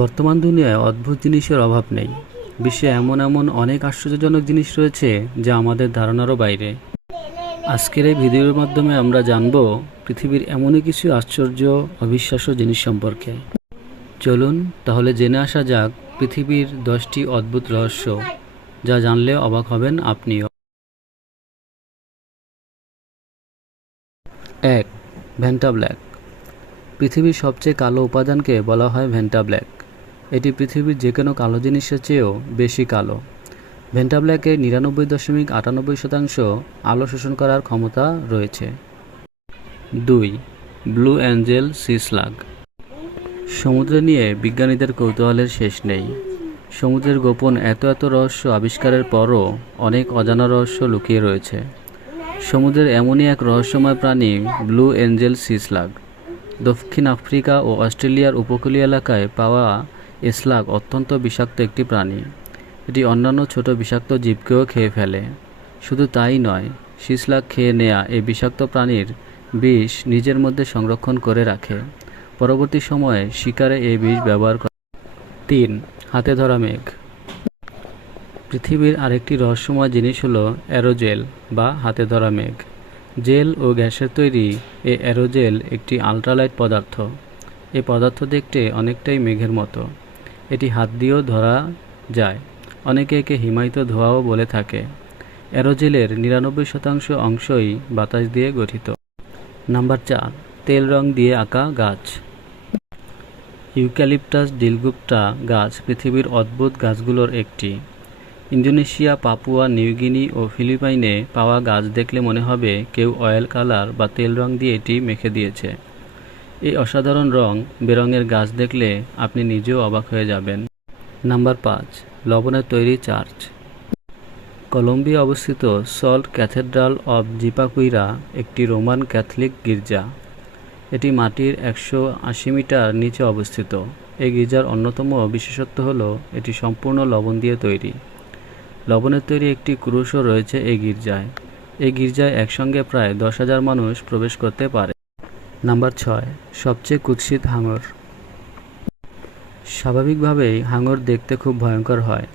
বর্তমান দুনিয়ায় অদ্ভুত জিনিসের অভাব নেই। বিশ্বে এমন এমন অনেক আশ্চর্যজনক জিনিস রয়েছে যা আমাদের ধারণারও বাইরে। আজকের এই ভিডিওর মাধ্যমে আমরা জানব পৃথিবীর এমনই কিছু আশ্চর্য অবিশ্বাস্য জিনিস সম্পর্কে। চলুন তাহলে জেনে আসা যাক পৃথিবীর 10টি অদ্ভুত রহস্য, যা জানলে অবাক হবেন আপনিও। 1. ভ্যান্টা ব্ল্যাক। পৃথিবীর সবচেয়ে কালো উপাদানকে বলা হয় ভ্যান্টা ব্ল্যাক। এটি পৃথিবীর যে কোনো কালো জিনিসের চেয়েও বেশি কালো। ভ্যান্টা ব্ল্যাকের 99.98% আলো শোষণ করার ক্ষমতা রয়েছে। 2. Blue angel sea slug. সমুদ্র নিয়ে বিজ্ঞানীদের কৌতূহলের শেষ নেই। সমুদ্রের গোপন এত রহস্য আবিষ্কারের পরও অনেক অজানা রহস্য লুকিয়ে রয়েছে। সমুদ্রের এমনই এক রহস্যময় প্রাণী ব্লু অ্যাঞ্জেল সি স্লাগ। দক্ষিণ আফ্রিকা ও অস্ট্রেলিয়ার উপকূলীয় এলাকায় পাওয়া স্লাগ অত্যন্ত বিষাক্ত একটি প্রাণী। এটি অন্যান্য ছোট বিষাক্ত জীবকেও খেয়ে ফেলে। শুধু তাই নয়, সি স্লাগ খেয়ে নেয়া এই বিষাক্ত প্রাণীর বিষ নিজের মধ্যে সংরক্ষণ করে রাখে, পরবর্তী সময়ে শিকারে এই বিষ ব্যবহার করে। 3. হাতে ধরা মেঘ। পৃথিবীর আরেকটি রহস্যময় জিনিস হলো অ্যারোজেল বা হাতে ধরা মেঘ। জেল ও গ্যাসের তৈরি এই অ্যারোজেল একটি আল্ট্রালাইট পদার্থ। এই পদার্থ দেখতে অনেকটাই মেঘের মতো। এটি হাত দিয়েও ধরা যায়। অনেকে একে হিমায়িত ধোঁয়াও বলে থাকে। অ্যারোজেলের 99% অংশই বাতাস দিয়ে গঠিত। নাম্বার 4. তেল রং দিয়ে আঁকা গাছ। ইউক্যালিপটাস ডিলগুপ্টা গাছ পৃথিবীর অদ্ভুত গাছগুলোর একটি। ইন্দোনেশিয়া, পাপুয়া নিউগিনি ও ফিলিপাইনে পাওয়া গাছ দেখলে মনে হবে কেউ অয়েল কালার বা তেল রং দিয়ে এটি মেখে দিয়েছে। এই অসাধারণ রং বেরঙের গাছ দেখলে আপনি নিজেও অবাক হয়ে যাবেন। নাম্বার 5. লবণের তৈরি চার্চ। কলম্বিয়া অবস্থিত সল্ট ক্যাথেড্রাল অব জিপাকুইরা একটি রোমান ক্যাথলিক গির্জা। এটি মাটির 180 মিটার নিচে অবস্থিত। এই গির্জার অন্যতম বিশেষত্ব হল এটি সম্পূর্ণ লবণ দিয়ে তৈরি। লবণের তৈরি একটি ক্রুশও রয়েছে এই গির্জায়। এই গির্জায় একসঙ্গে প্রায় 10,000 মানুষ প্রবেশ করতে পারে। নাম্বার 6. সবচেয়ে কুৎসিত হাঙর। স্বাভাবিকভাবেই হাঙর দেখতে খুব ভয়ঙ্কর হয়,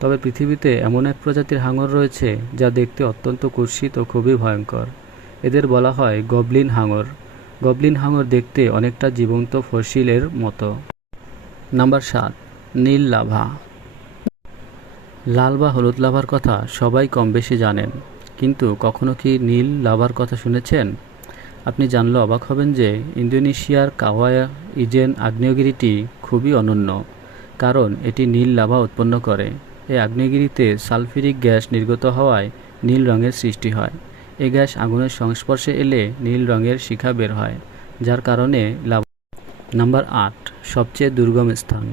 তবে পৃথিবীতে এমন এক প্রজাতির হাঙর রয়েছে যা দেখতে অত্যন্ত কুৎসিত ও খুবই ভয়ঙ্কর। এদের বলা হয় গবলিন হাঙর। গবলিন হাঙর দেখতে অনেকটা জীবন্ত ফসিলের মতো। নাম্বার 7. নীল লাভা। লাল বা হলুদ লাভার কথা সবাই কম বেশি জানেন, কিন্তু কখনো কি নীল লাভার কথা শুনেছেন? আপনি জানলে অবাক হবেন যে ইন্দোনেশিয়ার কাওয়ায়া ইজেন আগ্নেয়গিরিটি খুবই অনন্য, কারণ এটি নীল লাভা উৎপন্ন করে। এই আগ্নেয়গিরিতে সালফিউরিক গ্যাস নির্গত হওয়ায় নীল রঙের সৃষ্টি হয়। এই গ্যাস আগুনের সংস্পর্শে এলে নীল রঙের শিখা বের হয়, যার কারণে লাভা। নাম্বার 8. সবচেয়ে দুর্গম স্থান।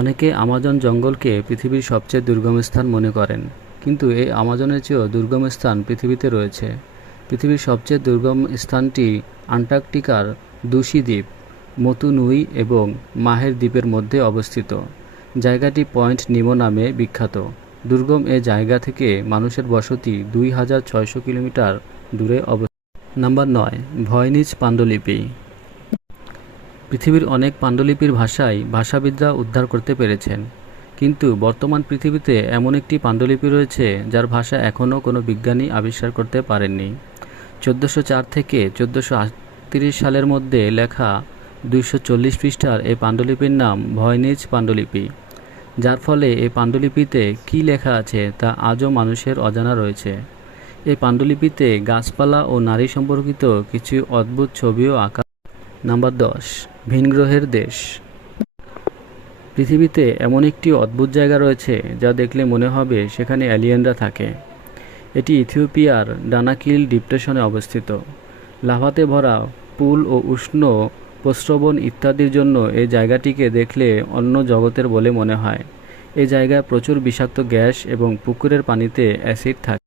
অনেকে আমাজন জঙ্গলকে পৃথিবীর সবচেয়ে দুর্গম স্থান মনে করেন, কিন্তু এই আমাজনের চেয়েও দুর্গম স্থান পৃথিবীতে রয়েছে। পৃথিবীর সবচেয়ে দুর্গম স্থানটি আন্টার্কটিকার দুশি দ্বীপ, মতু নুই এবং মাহের দ্বীপের মধ্যে অবস্থিত। জায়গাটি পয়েন্ট নিমো নামে বিখ্যাত। দুর্গম এ জায়গা থেকে মানুষের বসতি 2600 কিলোমিটার দূরে অবস্থিত। নাম্বার 9. ভয়নিজ পাণ্ডুলিপি। পৃথিবীর অনেক পাণ্ডুলিপির ভাষাবিদরা উদ্ধার করতে পেরেছেন, কিন্তু বর্তমান পৃথিবীতে এমন একটি পাণ্ডুলিপি রয়েছে যার ভাষা এখনও কোনো বিজ্ঞানী আবিষ্কার করতে পারেননি। 1404 থেকে 1438 সালের মধ্যে লেখা 240 পৃষ্ঠার এই পাণ্ডুলিপির নাম ভয়নিজ পাণ্ডুলিপি, যার ফলে এই পাণ্ডুলিপিতে কী লেখা আছে তা আজও মানুষের অজানা রয়েছে। এই পাণ্ডুলিপিতে গাছপালা ও নারী সম্পর্কিত কিছু অদ্ভুত ছবিও আঁকা। নাম্বার 10. ভিনগ্রহের দেশ। পৃথিবীতে এমন একটি অদ্ভুত জায়গা রয়েছে যা দেখলে মনে হবে সেখানে এলিয়েনরা থাকে। এটি ইথিওপিয়ার ডানাকিল ডিপ্রেশনে অবস্থিত। লাভাতে ভরা পুল ও উষ্ণ প্রস্রবণ ইত্যাদির জন্য এই জায়গাটিকে দেখলে অন্য জগতের বলে মনে হয়। এই জায়গায় প্রচুর বিষাক্ত গ্যাস এবং পুকুরের পানিতে অ্যাসিড থাকে।